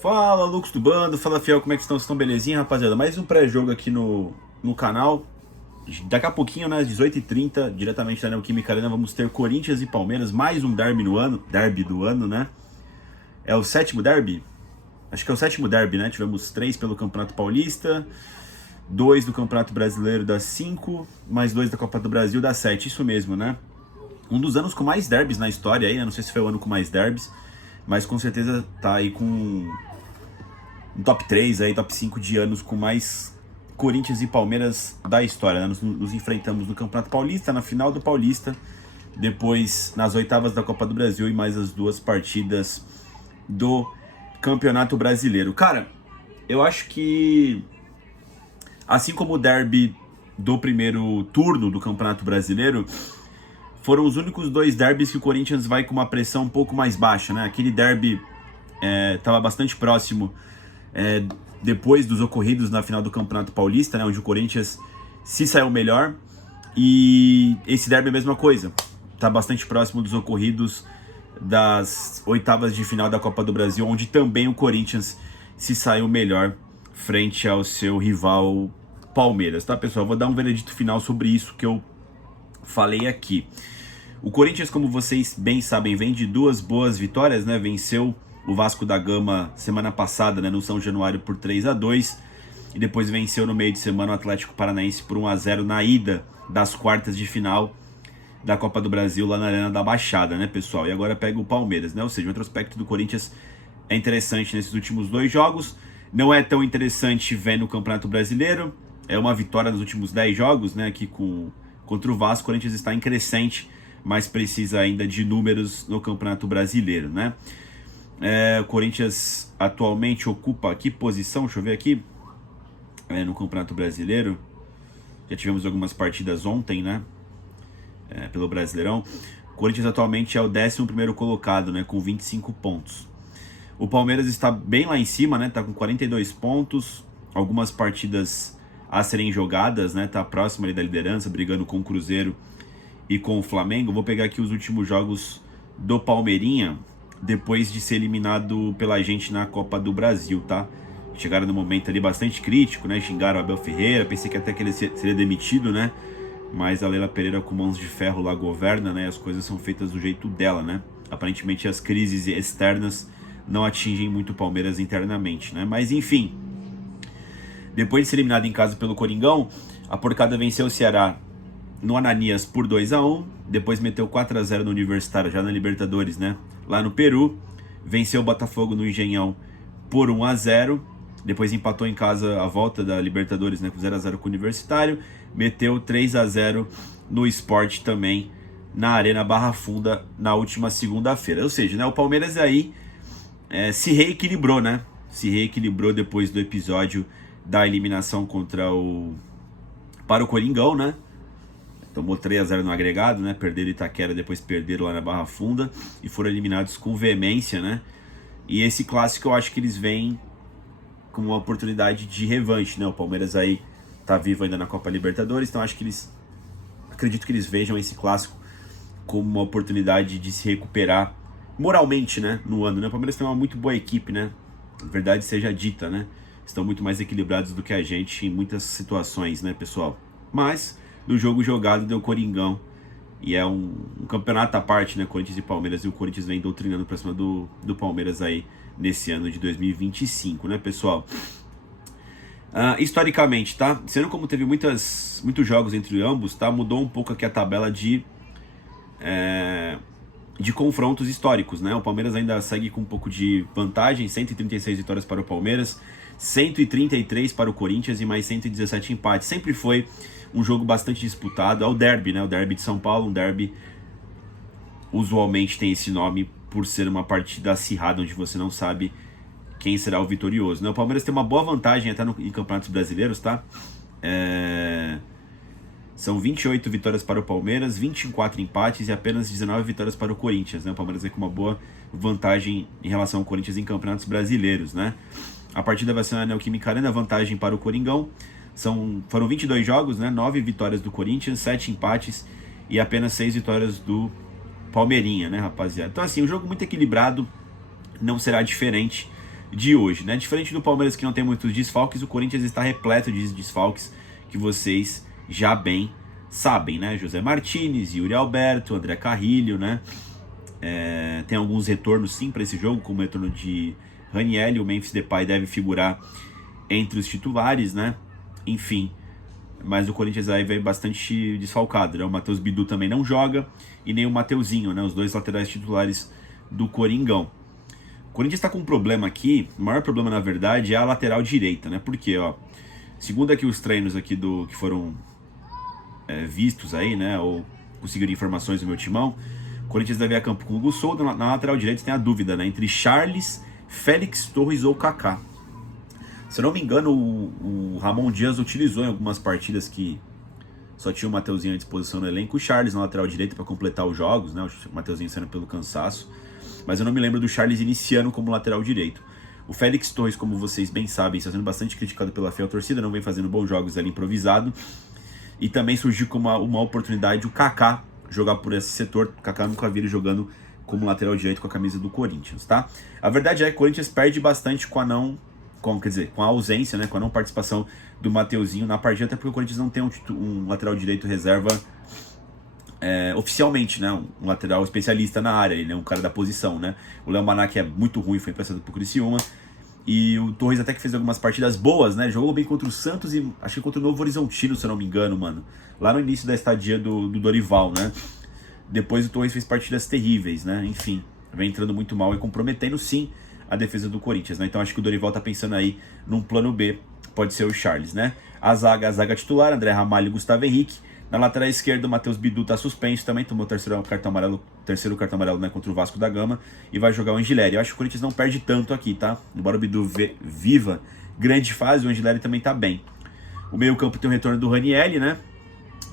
Fala, Lucas do Bando, fala Fiel, como é que estão? Vocês estão belezinha, rapaziada? Mais um pré-jogo aqui no canal. Daqui a pouquinho, né, às 18h30, diretamente da Neoquímica Arena, vamos ter Corinthians e Palmeiras, mais um derby no ano, derby do ano, né? É o sétimo derby? Acho que é o sétimo derby, né? Tivemos 3 pelo Campeonato Paulista, 2 do Campeonato Brasileiro das 5, mais 2 da Copa do Brasil das 7, isso mesmo, né? Um dos anos com mais derbys na história aí, né? Não sei se foi o ano com mais derbys, mas com certeza tá aí com um top 3, aí, top 5 de anos com mais Corinthians e Palmeiras da história, né? Nos enfrentamos no Campeonato Paulista, na final do Paulista, depois nas oitavas da Copa do Brasil e mais as 2 partidas do Campeonato Brasileiro. Cara, eu acho que assim como o derby do primeiro turno do Campeonato Brasileiro, foram os únicos 2 derbys que o Corinthians vai com uma pressão um pouco mais baixa, né? Aquele derby estava bastante próximo depois dos ocorridos na final do Campeonato Paulista, né, onde o Corinthians se saiu melhor, e esse derby é a mesma coisa, está bastante próximo dos ocorridos das oitavas de final da Copa do Brasil, onde também o Corinthians se saiu melhor frente ao seu rival Palmeiras, tá, pessoal? Vou dar um veredito final sobre isso que eu falei aqui. O Corinthians, como vocês bem sabem, vem de 2 boas vitórias, né? Venceu o Vasco da Gama semana passada, né, no São Januário por 3-2, e depois venceu no meio de semana o Atlético Paranaense por 1-0 na ida das quartas de final da Copa do Brasil lá na Arena da Baixada, né, pessoal? E agora pega o Palmeiras, né? Ou seja, o retrospecto do Corinthians é interessante nesses últimos 2 jogos, não é tão interessante ver no Campeonato Brasileiro, é uma vitória nos últimos 10 jogos, né, aqui contra o Vasco. O Corinthians está em crescente, mas precisa ainda de números no Campeonato Brasileiro, né? O Corinthians atualmente ocupa que posição? Deixa eu ver aqui. No Campeonato Brasileiro. Já tivemos algumas partidas ontem, né? Pelo Brasileirão. O Corinthians atualmente é o 11º colocado, né? Com 25 pontos. O Palmeiras está bem lá em cima, né? Tá com 42 pontos. Algumas partidas a serem jogadas, né? Tá próximo ali da liderança, brigando com o Cruzeiro e com o Flamengo. Vou pegar aqui os últimos jogos do Palmeirinha, depois de ser eliminado pela gente na Copa do Brasil, tá? Chegaram no momento ali bastante crítico, né? Xingaram o Abel Ferreira, pensei que até que ele seria demitido, né? Mas a Leila Pereira, com mãos de ferro, lá governa, né? As coisas são feitas do jeito dela, né? Aparentemente as crises externas não atingem muito o Palmeiras internamente, né? Mas enfim, depois de ser eliminado em casa pelo Coringão, a porcada venceu o Ceará no Ananias por 2-1, depois meteu 4-0 no Universitário, já na Libertadores, né? Lá no Peru, venceu o Botafogo no Engenhão por 1-0, depois empatou em casa a volta da Libertadores, né, com 0-0 com o Universitário, meteu 3-0 no Sport também, na Arena Barra Funda, na última segunda-feira. Ou seja, né, o Palmeiras aí se reequilibrou, né? Se reequilibrou depois do episódio da eliminação para o Coringão, né? Tomou 3-0 no agregado, né? Perderam Itaquera, depois perderam lá na Barra Funda e foram eliminados com veemência, né? E esse clássico eu acho que eles vêm com uma oportunidade de revanche, né? O Palmeiras aí tá vivo ainda na Copa Libertadores, então acredito que eles vejam esse clássico como uma oportunidade de se recuperar moralmente, né? No ano, né? O Palmeiras tem uma muito boa equipe, né? A verdade seja dita, né? Estão muito mais equilibrados do que a gente em muitas situações, né, pessoal? Mas no jogo jogado deu Coringão, e é um campeonato à parte, né, Corinthians e Palmeiras, e o Corinthians vem doutrinando pra cima do Palmeiras aí nesse ano de 2025, né, pessoal? Historicamente, tá? Sendo como teve muitos jogos entre ambos, tá? Mudou um pouco aqui a tabela de confrontos históricos, né? O Palmeiras ainda segue com um pouco de vantagem, 136 vitórias para o Palmeiras, 133 para o Corinthians e mais 117 empates. Sempre foi um jogo bastante disputado. É o derby, né? O derby de São Paulo, um derby usualmente tem esse nome por ser uma partida acirrada, onde você não sabe quem será o vitorioso, né? O Palmeiras tem uma boa vantagem até em campeonatos brasileiros, tá? São 28 vitórias para o Palmeiras, 24 empates e apenas 19 vitórias para o Corinthians, né? O Palmeiras é com uma boa vantagem em relação ao Corinthians em campeonatos brasileiros, né? A partida vai ser na Neoquímica Arena, vantagem para o Coringão. Foram 22 jogos, né? 9 vitórias do Corinthians, 7 empates e apenas 6 vitórias do Palmeirinha, né, rapaziada? Então, assim, um jogo muito equilibrado, não será diferente de hoje, né? Diferente do Palmeiras, que não tem muitos desfalques, o Corinthians está repleto de desfalques que vocês já bem sabem, né? José Martínez, Yuri Alberto, André Carrilho, né? Tem alguns retornos sim para esse jogo, como o retorno de Raniel. O Memphis Depay deve figurar entre os titulares, né? Enfim, mas o Corinthians aí veio bastante desfalcado, né? O Matheus Bidu também não joga e nem o Mateuzinho, né? Os dois laterais titulares do Coringão. O Corinthians está com um problema aqui, o maior problema na verdade é a lateral direita, né? Porque, ó, segundo aqui os treinos aqui que foram vistos aí, né? Ou conseguiram informações do meu timão, o Corinthians deve ir a campo com o Hugo Souza. Na lateral direita tem a dúvida, né? Entre Charles, Félix Torres ou Kaká. Se eu não me engano, o Ramon Dias utilizou em algumas partidas que só tinha o Mateuzinho à disposição no elenco, o Charles na lateral direita para completar os jogos, né? O Mateuzinho saindo pelo cansaço. Mas eu não me lembro do Charles iniciando como lateral direito. O Félix Torres, como vocês bem sabem, está sendo bastante criticado pela fiel torcida, não vem fazendo bons jogos ali improvisado. E também surgiu como uma oportunidade o Kaká jogar por esse setor. O Kaká nunca viu ele jogando como lateral direito com a camisa do Corinthians, tá? A verdade é que o Corinthians perde bastante com a ausência, né, com a não participação do Mateuzinho na partida, até porque o Corinthians não tem um lateral direito reserva oficialmente, né, um lateral especialista na área, né, um cara da posição, né. O Léo Manac é muito ruim, foi emprestado pro Criciúma, e o Torres até que fez algumas partidas boas, né, jogou bem contra o Santos e acho que contra o Novo Horizontino, se eu não me engano, mano, lá no início da estadia do Dorival, né. Depois o Torres fez partidas terríveis, né, enfim, vem entrando muito mal e comprometendo sim a defesa do Corinthians, né? Então acho que o Dorival tá pensando aí num plano B, pode ser o Charles, né? A zaga titular, André Ramalho e Gustavo Henrique. Na lateral esquerda, o Matheus Bidu tá suspenso também, tomou o terceiro cartão amarelo, né, contra o Vasco da Gama, e vai jogar o Angileri. Eu acho que o Corinthians não perde tanto aqui, tá? Embora o Bidu viva grande fase, o Angileri também tá bem. O meio-campo tem o retorno do Raniel, né?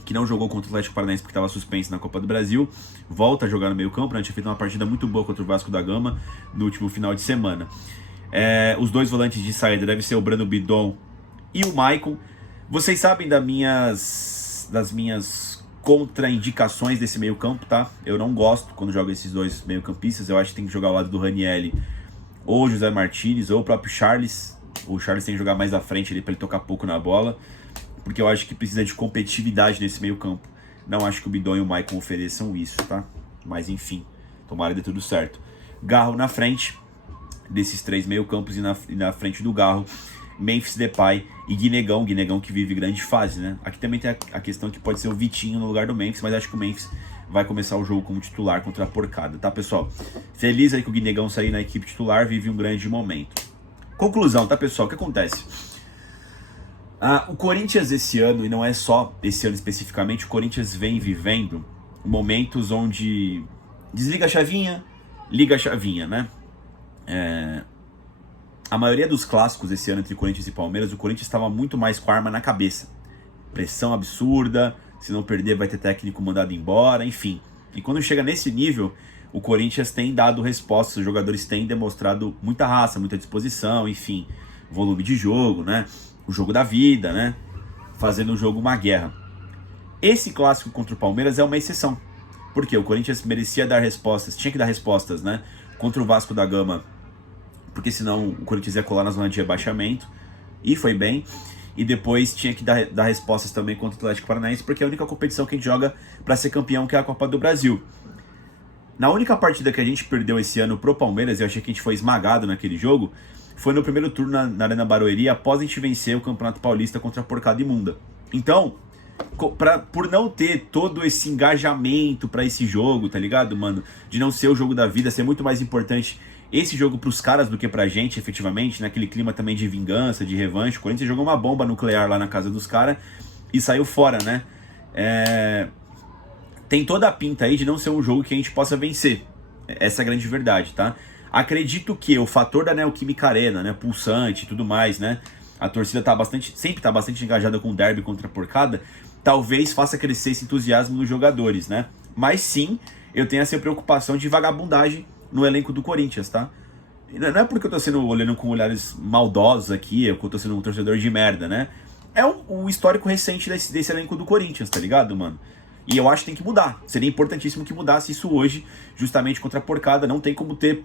Que não jogou contra o Atlético Paranaense porque estava suspenso na Copa do Brasil, volta a jogar no meio campo, né? Tinha feito uma partida muito boa contra o Vasco da Gama no último final de semana. Os dois volantes de saída devem ser o Breno Bidon e o Maicon. Vocês sabem das minhas contraindicações desse meio campo, tá? Eu não gosto quando joga esses dois meio campistas, eu acho que tem que jogar ao lado do Raniel ou José Martínez ou o próprio Charles. O Charles tem que jogar mais à frente ali para ele tocar pouco na bola, porque eu acho que precisa de competitividade nesse meio campo. Não acho que o Bidon e o Maicon ofereçam isso, tá? Mas enfim, tomara que dê tudo certo. Garro na frente desses três meio campos, e na frente do Garro, Memphis Depay e Guinegão que vive grande fase, né? Aqui também tem a questão que pode ser o Vitinho no lugar do Memphis, mas acho que o Memphis vai começar o jogo como titular contra a Porcada, tá, pessoal? Feliz aí que o Guinegão sair na equipe titular, vive um grande momento. Conclusão, tá, pessoal? O que acontece? O Corinthians esse ano, e não é só esse ano especificamente, o Corinthians vem vivendo momentos onde desliga a chavinha, liga a chavinha, né? A maioria dos clássicos esse ano entre Corinthians e Palmeiras, o Corinthians estava muito mais com a arma na cabeça. Pressão absurda, se não perder vai ter técnico mandado embora, enfim. E quando chega nesse nível, o Corinthians tem dado respostas, os jogadores têm demonstrado muita raça, muita disposição, enfim, volume de jogo, né? O jogo da vida, né? Fazendo o jogo uma guerra. Esse clássico contra o Palmeiras é uma exceção. Porque o Corinthians merecia dar respostas, tinha que dar respostas, né? Contra o Vasco da Gama, porque senão o Corinthians ia colar na zona de rebaixamento, e foi bem. E depois tinha que dar respostas também contra o Atlético Paranaense, porque é a única competição que a gente joga para ser campeão, que é a Copa do Brasil. Na única partida que a gente perdeu esse ano pro Palmeiras, eu achei que a gente foi esmagado naquele jogo, foi no primeiro turno na Arena Barueri, após a gente vencer o Campeonato Paulista contra a Porcada Imunda. Então, por não ter todo esse engajamento pra esse jogo, tá ligado, mano? De não ser o jogo da vida, ser muito mais importante esse jogo pros caras do que pra gente, efetivamente, naquele clima também de vingança, de revanche. O Corinthians jogou uma bomba nuclear lá na casa dos caras e saiu fora, né? Tem toda a pinta aí de não ser um jogo que a gente possa vencer. Essa é a grande verdade, tá? Acredito que o fator da Neoquímica Arena, né, pulsante e tudo mais, né, a torcida sempre tá bastante engajada com o derby contra a Porcada, talvez faça crescer esse entusiasmo nos jogadores, né? Mas sim, eu tenho essa preocupação de vagabundagem no elenco do Corinthians, tá? Não é porque eu tô olhando com olhares maldosos aqui, eu tô sendo um torcedor de merda, né? É o histórico recente desse elenco do Corinthians, tá ligado, mano? E eu acho que tem que mudar. Seria importantíssimo que mudasse isso hoje, justamente contra a Porcada. Não tem como ter,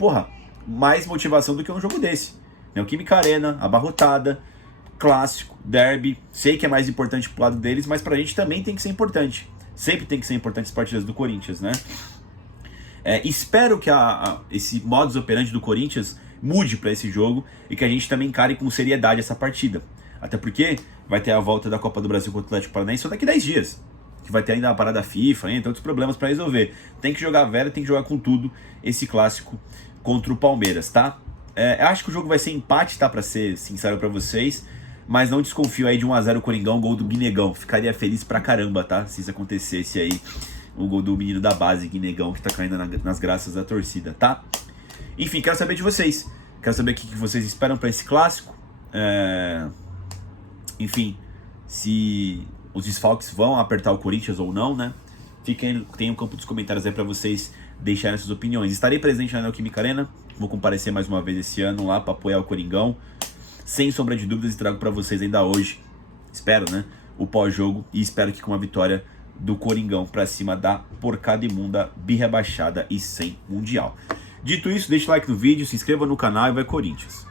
mais motivação do que um jogo desse. Neoquímica Arena, abarrotada, clássico, derby. Sei que é mais importante pro lado deles, mas pra gente também tem que ser importante. Sempre tem que ser importante as partidas do Corinthians, né? Espero que esse modus operandi do Corinthians mude para esse jogo e que a gente também encare com seriedade essa partida. Até porque vai ter a volta da Copa do Brasil contra o Atlético Paranaense só daqui 10 dias. Que vai ter ainda a parada FIFA, ainda outros problemas para resolver. Tem que jogar velho, tem que jogar com tudo esse clássico contra o Palmeiras, tá? Eu acho que o jogo vai ser empate, tá? Pra ser sincero pra vocês. Mas não desconfio aí de 1x0 Coringão, gol do Guinegão. Ficaria feliz pra caramba, tá? Se isso acontecesse aí. O gol do menino da base, Guinegão, que tá caindo nas graças da torcida, tá? Enfim, quero saber de vocês. Quero saber o que vocês esperam pra esse clássico. Enfim, se os desfalques vão apertar o Corinthians ou não, né? Tem um campo dos comentários aí pra vocês deixarem suas opiniões. Estarei presente na Neoquímica Arena. Vou comparecer mais uma vez esse ano lá pra apoiar o Coringão. Sem sombra de dúvidas, e trago pra vocês ainda hoje, espero, né? O pós-jogo. E espero que com a vitória do Coringão pra cima da porcada imunda, birrebaixada e sem mundial. Dito isso, deixa o like no vídeo, se inscreva no canal e vai Corinthians!